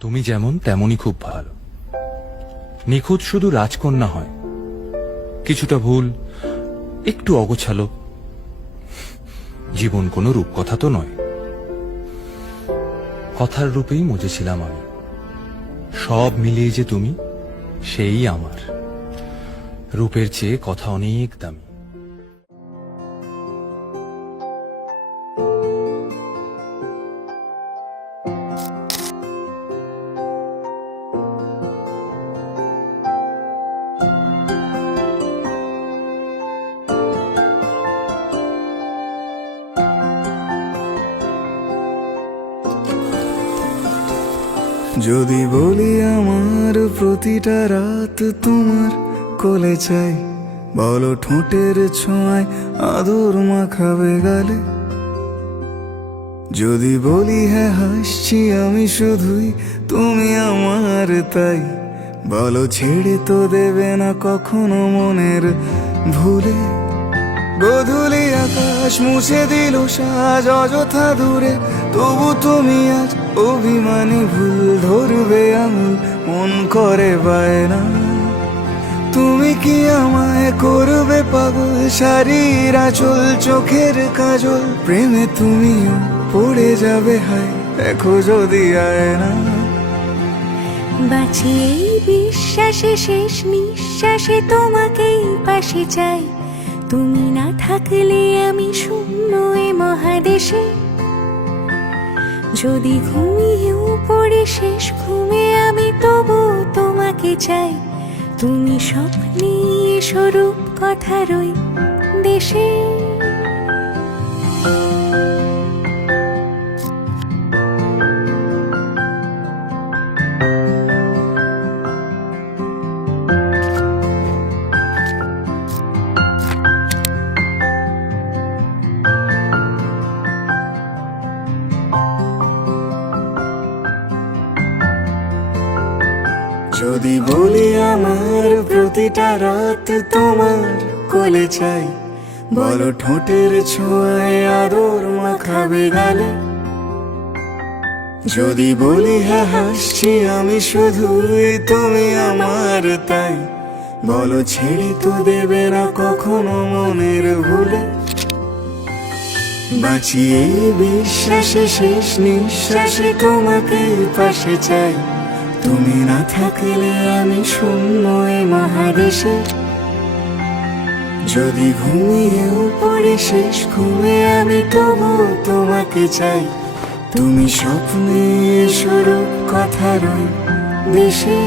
তুমি যেমন তেমনই খুব ভালো। নিখুঁত শুধু রাজকন্যা হয়, কিছুটা ভুল, একটু অগোছালো। জীবন কোনো রূপকথা তো নয়। কথার রূপেই মজেছিলাম আমি। সব মিলিয়ে যে তুমি, সেই আমার। রূপের চেয়ে কথা অনেক দামি। যদি বলি আমার প্রতিটা রাত তোমার কোলে চাই, বলো ঠোঁটের ছোঁয়ায় আদর মাখাবে গালে। যদি বলি হ্যাঁ হাসছি আমি শুধুই, তুমি আমার তাই, বলো ছেড়ে তো দেবে না কখনো মনের ভুলে। গোধূলি আকাশ মুছে দিল সাজ অযথা দূরে, তবু তুমি আজ অভিমানী ভুল ধরবে আঙুল, মন করে বায়না। তুমি কি আমায় করবে পাগল, শাড়ির আঁচল চোখের কাজল, প্রেমে তুমিও পড়ে যাবে হায় দেখো যদি আয়না। বাঁচি এই বিশ্বাসে, শেষ নিঃশ্বাসে তোমাকেই পাশে চাই। তুমি না থাকলে আমি শূন্য এ মহাদেশে। যদি ঘুমিয়েও পড়ে শেষ ঘুমে আমি, তবু তোমাকে চাই। তুমি স্বপ্নে স্বরূপ কথার ওই দেশে। যদি বলি আমার প্রতিটা রাত তোমার কোলে চাই, বলো ঠোঁটের ছোঁয়ায় আদর মাখাবে গালে। যদি বলি হ্যাঁ হাসছি আমি শুধুই, তুমি আমার তাই, বলো ছেড়ে তো দেবে না কখনো মনের ভুলে। বাঁচি এই বিশ্বাসে, শেষ নিঃশ্বাসে তোমাকে পাশে চাই। তুমি না থাকলে আমি শূন্য এ মহাদেশে। যদি ঘুমিয়েও পড়ে শেষ ঘুমে আমি, তবু তোমাকে চাই। তুমি স্বপ্নে স্বরূপ কথার ওই দেশে।